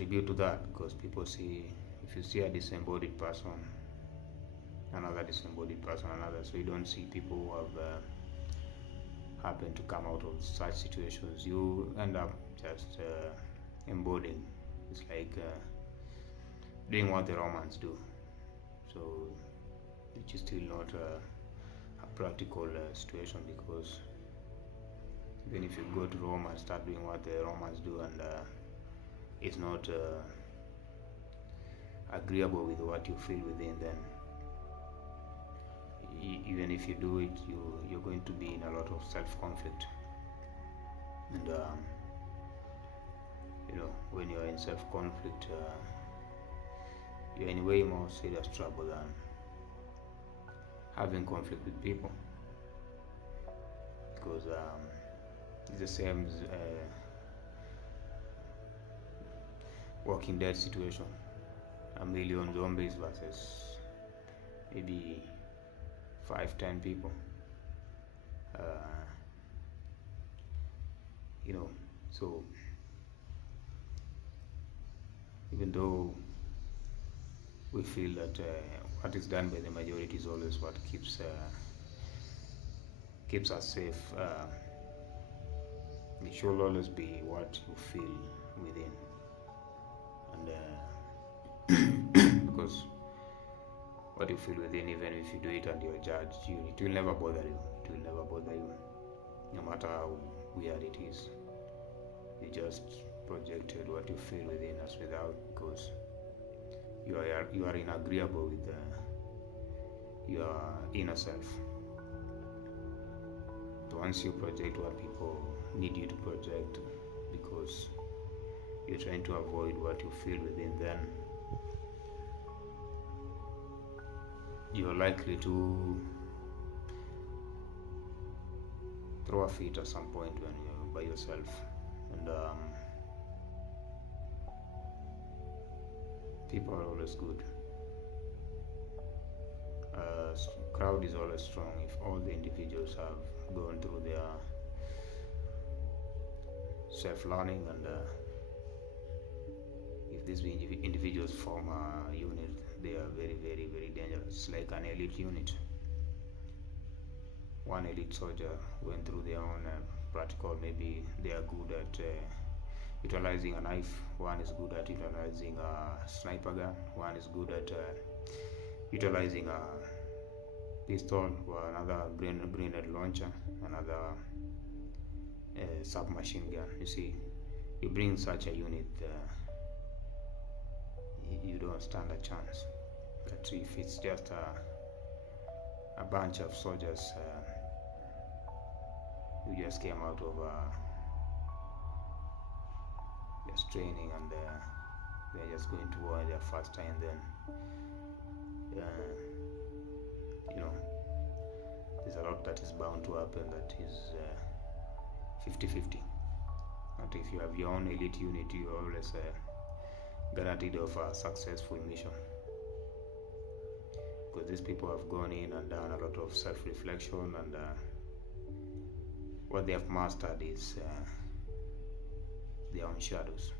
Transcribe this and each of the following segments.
contribute to that, because people see, if you see a disembodied person, another disembodied person, another, so you don't see people who have happened to come out of such situations. You end up just embodying. It's like doing what the Romans do. So which is still not a practical situation, because even if you go to Rome and start doing what the Romans do, and it's not agreeable with what you feel within, then even if you do it, you're going to be in a lot of self-conflict. And when you're in self-conflict, you're in way more serious trouble than having conflict with people, because it's the same as Walking Dead situation. A million zombies versus maybe 5-10 people. So even though we feel that what is done by the majority is always what keeps us safe, it should always be what you feel within, and because what you feel within, even if you do it and you're judged, it will never bother you. It will never bother you, no matter how weird it is. You just projected what you feel within as without, because you are inagreeable with your inner self. But once you project what people need you to project, because you're trying to avoid what you feel within, then you're likely to throw a fit at some point when you're by yourself. And people are always good. Crowd is always strong if all the individuals have gone through their self-learning, and if these individuals form a unit, they are very, very, very dangerous. It's like an elite unit. One elite soldier went through their own practical. Maybe they are good at utilizing a knife. One is good at utilizing a sniper gun. One is good at utilizing a pistol, or another grenade launcher, another submachine gun. You see, you bring such a unit, you don't stand a chance. But if it's just a bunch of soldiers who just came out of just training, and they're just going to war their first time, then there's a lot that is bound to happen that is 50-50. But if you have your own elite unit, you're always guaranteed of a successful mission, because these people have gone in and done a lot of self-reflection, and what they have mastered is their own shadows.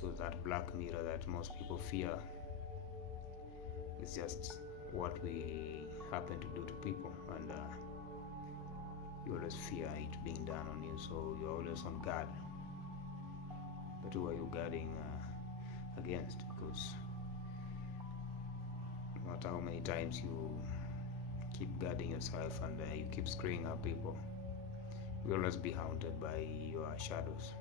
So that black mirror that most people fear is just what we happen to do to people, and you always fear it being done on you, so you're always on guard. But who are you guarding against? Because no matter how many times you keep guarding yourself and you keep screwing up people, you'll always be haunted by your shadows.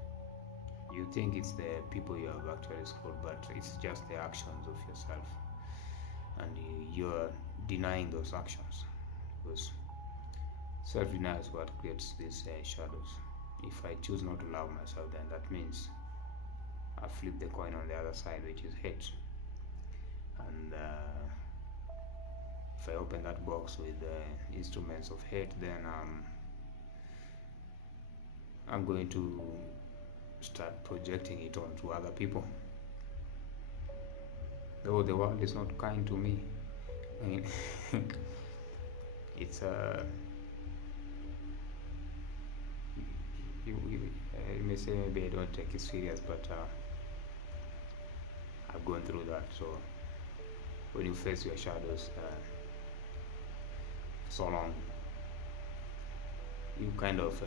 You think it's the people you have actually screwed, but it's just the actions of yourself, and you're denying those actions, because self-denial is what creates these shadows. If I choose not to love myself, then that means I flip the coin on the other side, which is hate. And if I open that box with instruments of hate, then I'm going to start projecting it onto other people. Though the world is not kind to me, I mean, you may say maybe I don't take it serious, but I've gone through that. So when you face your shadows so long, you kind of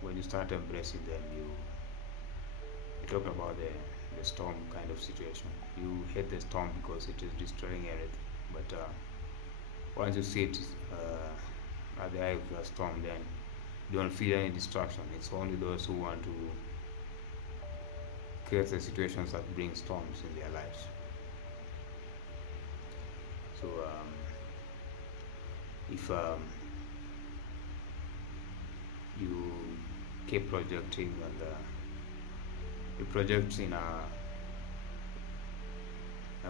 when you start embracing them, you talk about the storm kind of situation. You hate the storm because it is destroying everything, but once you see it at the eye of the storm, then you don't feel any distraction. It's only those who want to create the situations that bring storms in their lives. So if you keep projecting and you project in a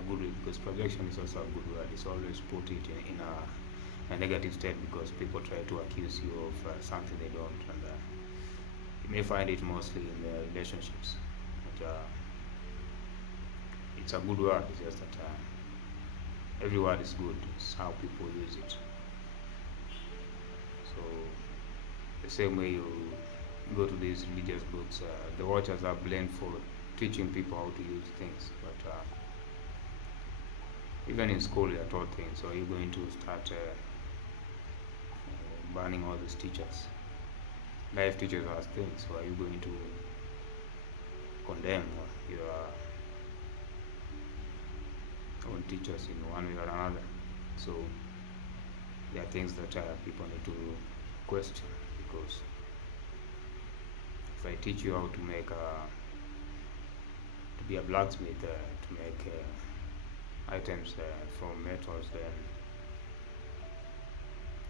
good way, because projection is also a good word. It's always put it in a negative state, because people try to accuse you of something they don't, and you may find it mostly in relationships. But it's a good word. It's just that every word is good. It's how people use it. So the same way you go to these religious books, the watchers are blamed for teaching people how to use things, but even in school they are taught things. So you're going to start banning all these teachers. Life teaches us things. So are you going to condemn your own teachers in one way or another? So there are things that people need to question, because if I teach you how to make to be a blacksmith, to make items from metals, then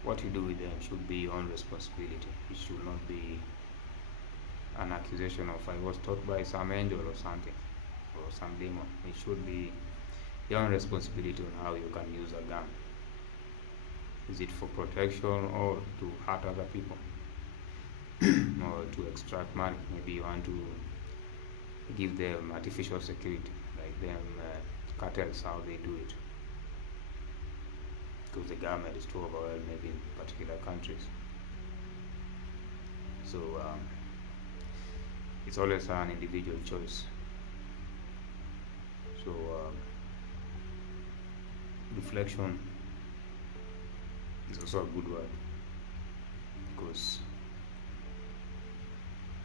what you do with them should be your own responsibility. It should not be an accusation of I was taught by some angel or something, or some demon. It should be your own responsibility on how you can use a gun. Is it for protection or to hurt other people or to extract money? Maybe you want to give them artificial security, like them cartels, how they do it, because the government is too overwhelmed maybe in particular countries. So it's always an individual choice. So reflection is also a good word, because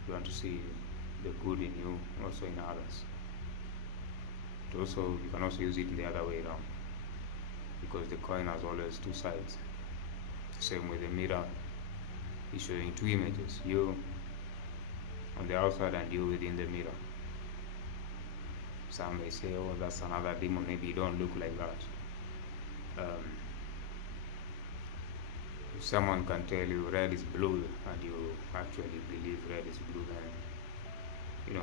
you want to see the good in you, also in others. You can also use it the other way around, because the coin has always two sides. Same with the mirror is showing two images, you on the outside and you within the mirror. Some may say, oh, that's another demon, maybe you don't look like that. If someone can tell you red is blue and you actually believe red is blue, then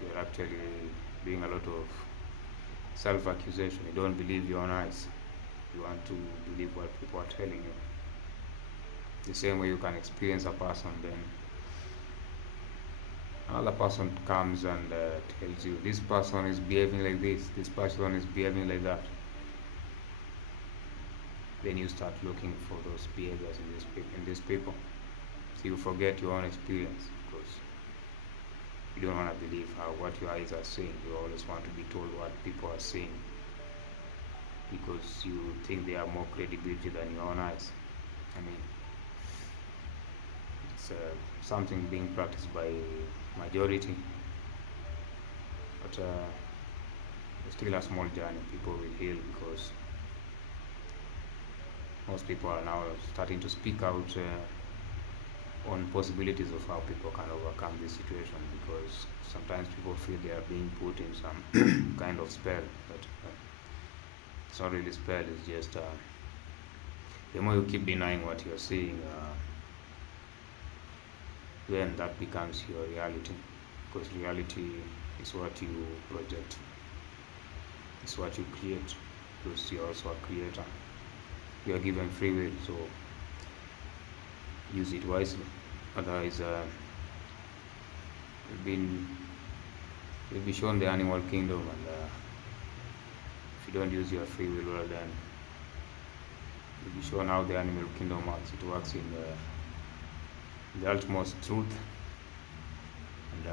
you're actually doing a lot of self-accusation. You don't believe your own eyes. You want to believe what people are telling you. The same way you can experience a person, then another person comes and tells you this person is behaving like this person is behaving like that. Then you start looking for those behaviors in these people. So you forget your own experience, because you don't want to believe what your eyes are seeing. You always want to be told what people are seeing, because you think they have more credibility than your own eyes. I mean, it's something being practiced by majority, but it's still a small journey. People will heal, because most people are now starting to speak out on possibilities of how people can overcome this situation, because sometimes people feel they are being put in some kind of spell, but it's not really spell. It's just the more you keep denying what you're seeing, then that becomes your reality, because reality is what you project, it's what you create, because you're also a creator. You are given free will, so use it wisely. Otherwise, you'll be shown the animal kingdom, and if you don't use your free will, well, then you'll be shown how the animal kingdom works. It works in the utmost truth, and